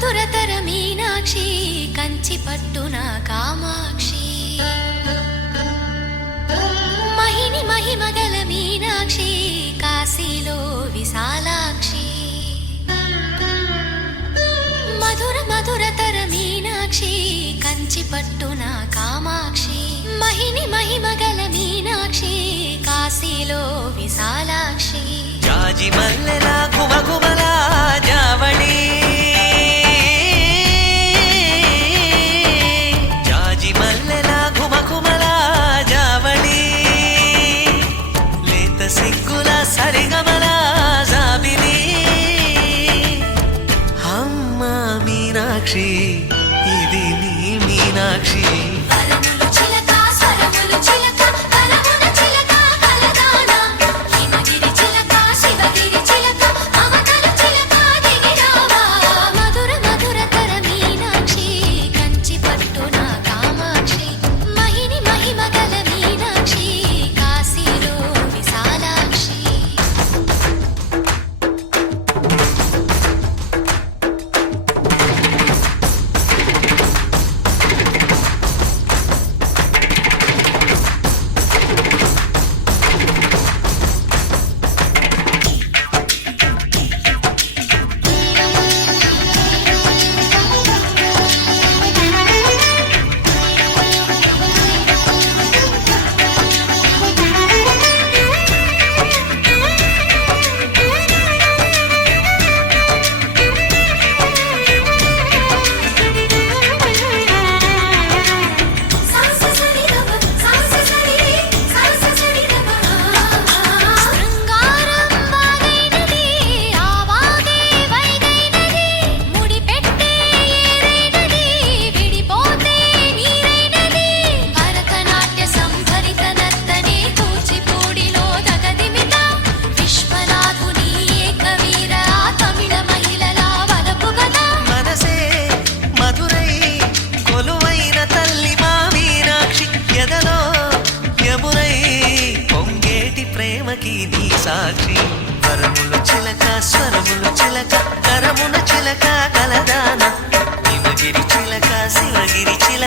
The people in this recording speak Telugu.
మధురతర మీనాక్షి కంచి పట్టున కామాక్షి మహిని మహిమగల మీనాక్షి కాశీలో విశాలాక్షి మధుర మధురతర మీనాక్షి కంచి పట్టున కామాక్షి మహిని మహిమగల మీనాక్షి కాశీలో విశాలాక్షి జాజి మల్లెల గుమగుమల జావళి జాజి మల్లెల గుమగుమల జావళి లేత సిగ్గుల సరిగమల జాబిలి అమ్మ మీనాక్షి ఇది నీ మీనాక్షి సాక్షి వరములు చిలక స్వరములు చిలక కరమున చిలక కలదాన హిమగిరి చిలక శివగిరి